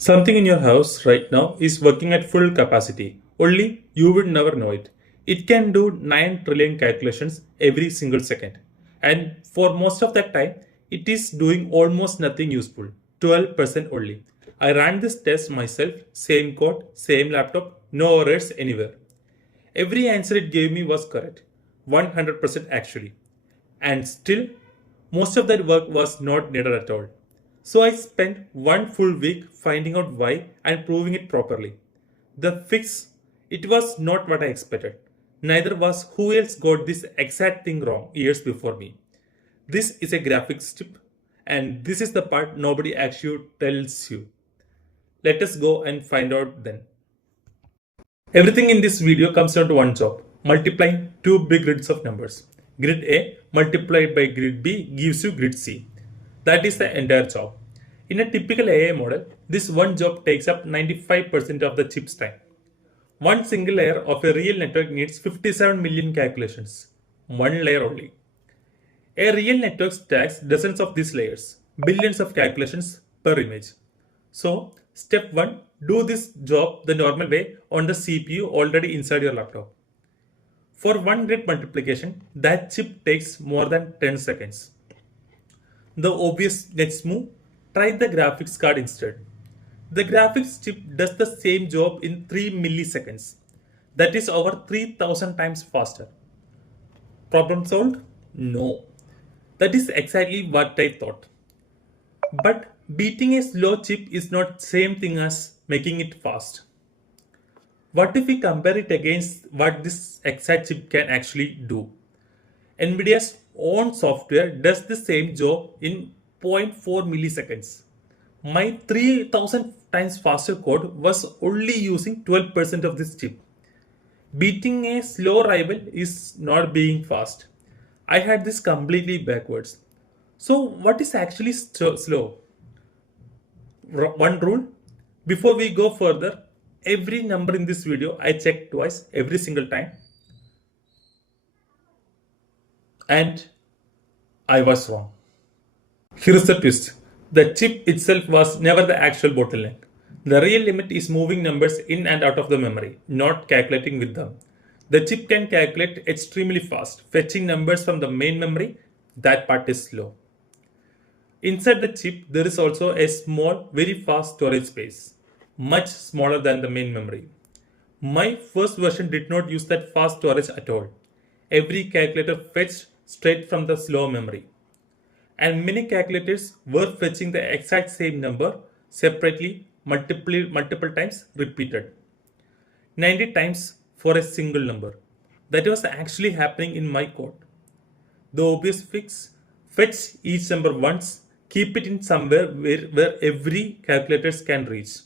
Something in your house right now is working at full capacity, only you would never know it. It can do 9 trillion calculations every single second. And for most of that time, it is doing almost nothing useful, 12% only. I ran this test myself, same code, same laptop, no errors anywhere. Every answer it gave me was correct, 100% actually. And still, most of that work was not needed at all. So I spent one full week finding out why and proving it properly. The fix, it was not what I expected. Neither was who else got this exact thing wrong years before me. This is a graphics chip, and this is the part nobody actually tells you. Let us go and find out then. Everything in this video comes down to one job, multiplying two big grids of numbers. Grid A multiplied by grid B gives you grid C. That is the entire job. In a typical AI model, this one job takes up 95% of the chip's time. One single layer of a real network needs 57 million calculations. One layer only. A real network stacks dozens of these layers, billions of calculations per image. So, step 1, do this job the normal way on the CPU already inside your laptop. For one grid multiplication, that chip takes more than 10 seconds. The obvious next move, try the graphics card instead. The graphics chip does the same job in 3 milliseconds. That is over 3000 times faster. Problem solved? No. That is exactly what I thought. But beating a slow chip is not same thing as making it fast. What if we compare it against what this exact chip can actually do? NVIDIA's own software does the same job in zero point 0.4 milliseconds. My 3000 times faster code was only using 12% of this chip. Beating a slow rival is not being fast. I had this completely backwards. So what is actually slow? One rule, before we go further, every number in this video I check twice every single time. And I was wrong. Here's the twist. The chip itself was never the actual bottleneck. The real limit is moving numbers in and out of the memory, not calculating with them. The chip can calculate extremely fast, fetching numbers from the main memory. That part is slow. Inside the chip, there is also a small, very fast storage space, much smaller than the main memory. My first version did not use that fast storage at all. Every calculator fetched straight from the slow memory. And many calculators were fetching the exact same number separately multiple times repeated. 90 times for a single number. That was actually happening in my code. The obvious fix, fetch each number once, keep it in somewhere where every calculators can reach.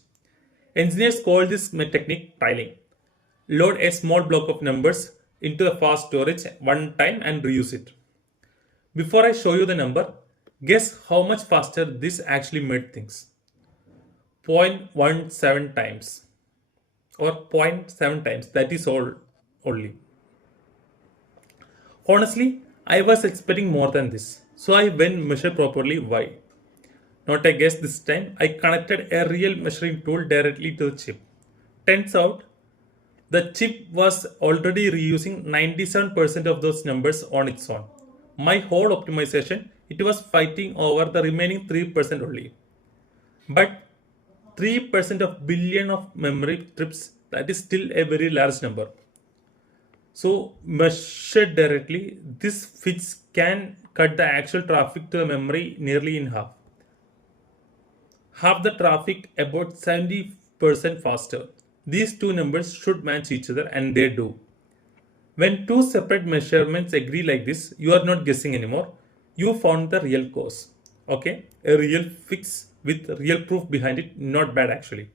Engineers call this technique tiling. Load a small block of numbers into the fast storage one time and reuse it. Before I show you the number, guess how much faster this actually made things. 0.17 times or 0.7 times, that is all only. Honestly, I was expecting more than this, so I went measure properly why. Not a guess this time, I connected a real measuring tool directly to the chip. Turns out, the chip was already reusing 97% of those numbers on its own. My whole optimization, it was fighting over the remaining 3% only. But 3% of billion of memory trips, that is still a very large number. So measured directly, this fix can cut the actual traffic to the memory nearly in half. Half the traffic about 70% faster. These two numbers should match each other and they do. When two separate measurements agree like this, you are not guessing anymore. You found the real cause. Okay, a real fix with real proof behind it, not bad actually.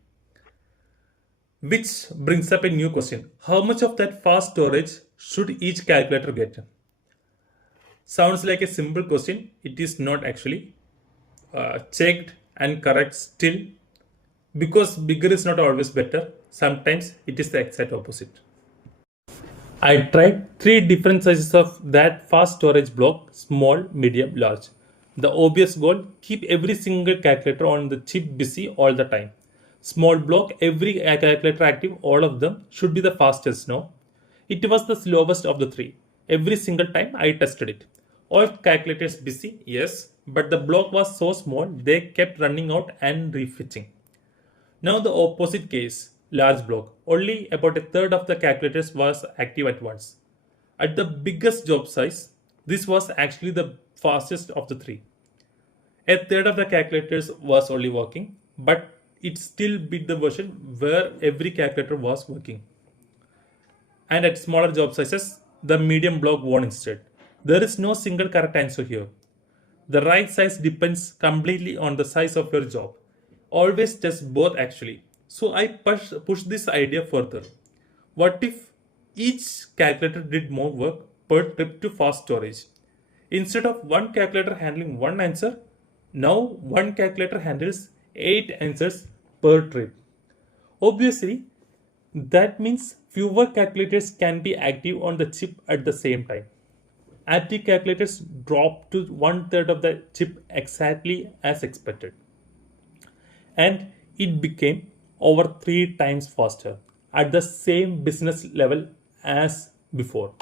Which brings up a new question. How much of that fast storage should each calculator get? Sounds like a simple question. It is not actually. Checked and correct still, because bigger is not always better. Sometimes it is the exact opposite. I tried three different sizes of that fast storage block, small, medium, large. The obvious goal, keep every single calculator on the chip busy all the time. Small block, every calculator active, all of them should be the fastest. No, it was the slowest of the three. Every single time I tested it. All calculators busy, yes, but the block was so small they kept running out and refitting. Now the opposite case, large block. Only about a third of the calculators was active at once. At the biggest job size, this was actually the fastest of the three. A third of the calculators was only working, but it still beat the version where every calculator was working. And at smaller job sizes, the medium block won instead. There is no single correct answer here. The right size depends completely on the size of your job. Always test both actually. So I push this idea further. What if each calculator did more work per trip to fast storage? Instead of one calculator handling one answer, now one calculator handles 8 answers per trip. Obviously, that means fewer calculators can be active on the chip at the same time. Active calculators drop to one third of the chip exactly as expected. And it became over 3 times faster at the same business level as before.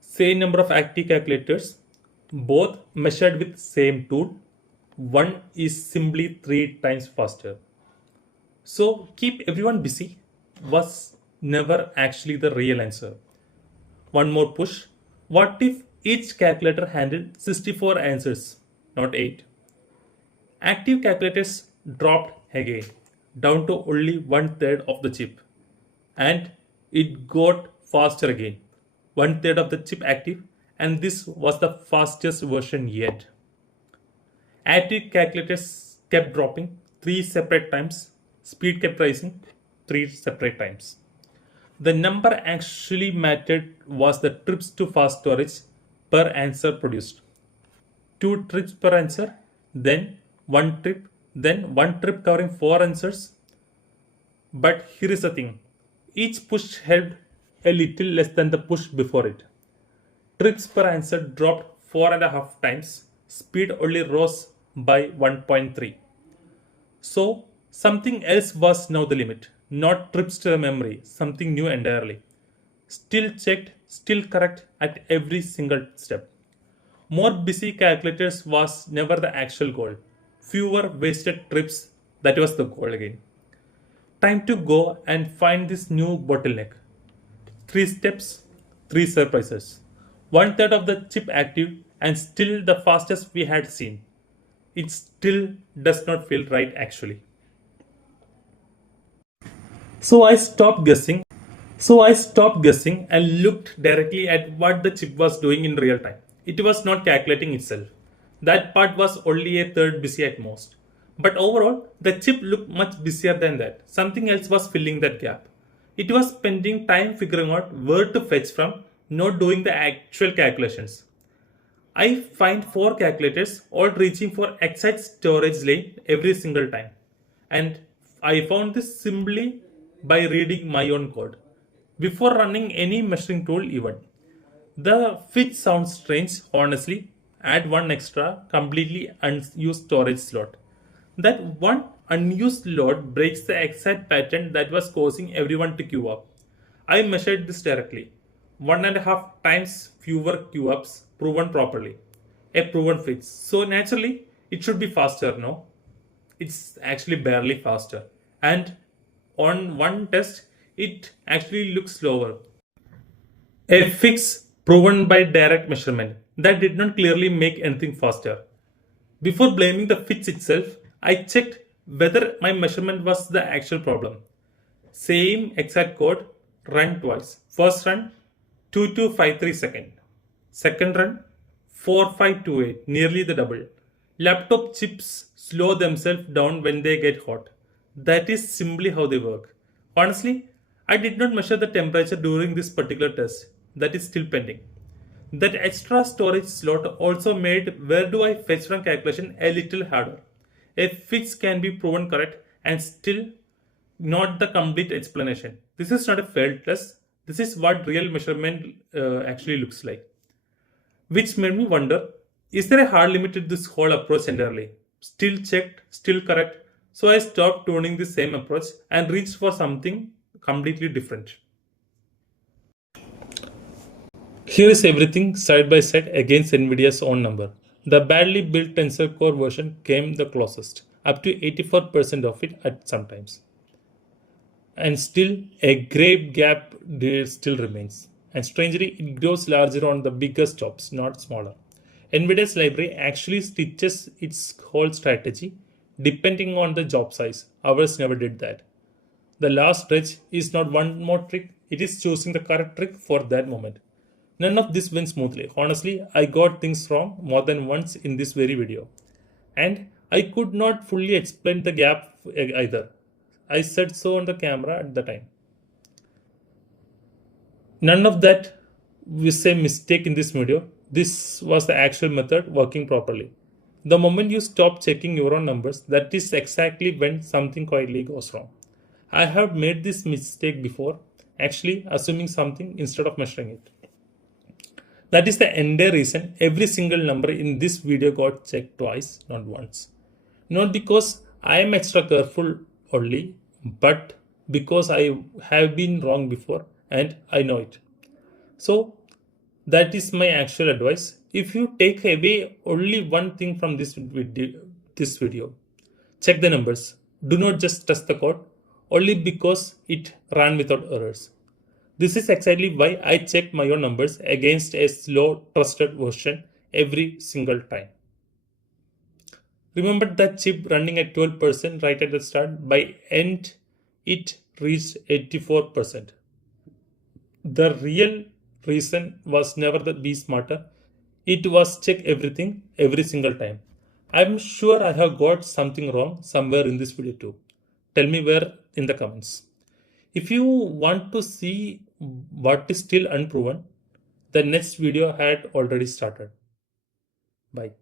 Same number of active calculators, both measured with same tool. One is simply 3 times faster. So keep everyone busy was never actually the real answer. One more push. What if each calculator handled 64 answers, not 8? Active calculators dropped again, down to only one third of the chip. And it got faster again. One third of the chip active, and this was the fastest version yet. Active calculators kept dropping 3 separate times. Speed kept rising 3 separate times. The number actually mattered was the trips to fast storage per answer produced. 2 trips per answer, then one trip covering 4 answers. But here is the thing, each push helped a little less than the push before it. Trips per answer dropped 4.5 times, speed only rose by 1.3. So something else was now the limit, not trips to the memory, something new entirely. Still checked, still correct at every single step. More busy calculators was never the actual goal. Fewer wasted trips, that was the goal again. Time to go and find this new bottleneck. 3 steps, 3 surprises. One third of the chip active and still the fastest we had seen. It still does not feel right actually. So I stopped guessing. So I stopped guessing and looked directly at what the chip was doing in real time. It was not calculating itself. That part was only a third busy at most. But overall, the chip looked much busier than that. Something else was filling that gap. It was spending time figuring out where to fetch from, not doing the actual calculations. I find 4 calculators all reaching for exact storage lane every single time. And I found this simply by reading my own code before running any measuring tool even. The fit sounds strange, honestly. Add one extra, completely unused storage slot. That one unused slot breaks the exact pattern that was causing everyone to queue up. I measured this directly. 1.5 times fewer queue ups proven properly. A proven fix. So naturally, it should be faster, no? It's actually barely faster. And on one test, it actually looks slower. A fix proven by direct measurement that did not clearly make anything faster. Before blaming the fix itself, I checked whether my measurement was the actual problem. Same exact code, run twice. First run, 2253 seconds. Second run, 4528, nearly the double. Laptop chips slow themselves down when they get hot. That is simply how they work. Honestly, I did not measure the temperature during this particular test. That is still pending. That extra storage slot also made where do I fetch from calculation a little harder. A fix can be proven correct and still not the complete explanation. This is not a failed test. This is what real measurement actually looks like. Which made me wonder, is there a hard limit to this whole approach entirely? Still checked, still correct, So I stopped tuning the same approach and reached for something completely different. Here is everything side by side against NVIDIA's own number. The badly built Tensor Core version came the closest, up to 84% of it at sometimes. And still, a great gap there still remains. And strangely, it grows larger on the biggest jobs, not smaller. NVIDIA's library actually stitches its whole strategy depending on the job size. Ours never did that. The last stretch is not one more trick, it is choosing the correct trick for that moment. None of this went smoothly. Honestly, I got things wrong more than once in this very video. And I could not fully explain the gap either. I said so on the camera at the time. None of that was a mistake in this video. This was the actual method working properly. The moment you stop checking your own numbers, that is exactly when something quietly goes wrong. I have made this mistake before, actually assuming something instead of measuring it. That is the entire reason every single number in this video got checked twice, not once. Not because I am extra careful only, but because I have been wrong before and I know it. So that is my actual advice. If you take away only one thing from this video, check the numbers. Do not just test the code only because it ran without errors. This is exactly why I check my own numbers against a slow, trusted version every single time. Remember that chip running at 12% right at the start? By end, it reached 84%. The real reason was never to be smarter. It was check everything every single time. I'm sure I have got something wrong somewhere in this video too. Tell me where in the comments. If you want to see what is still unproven, the next video had already started. Bye.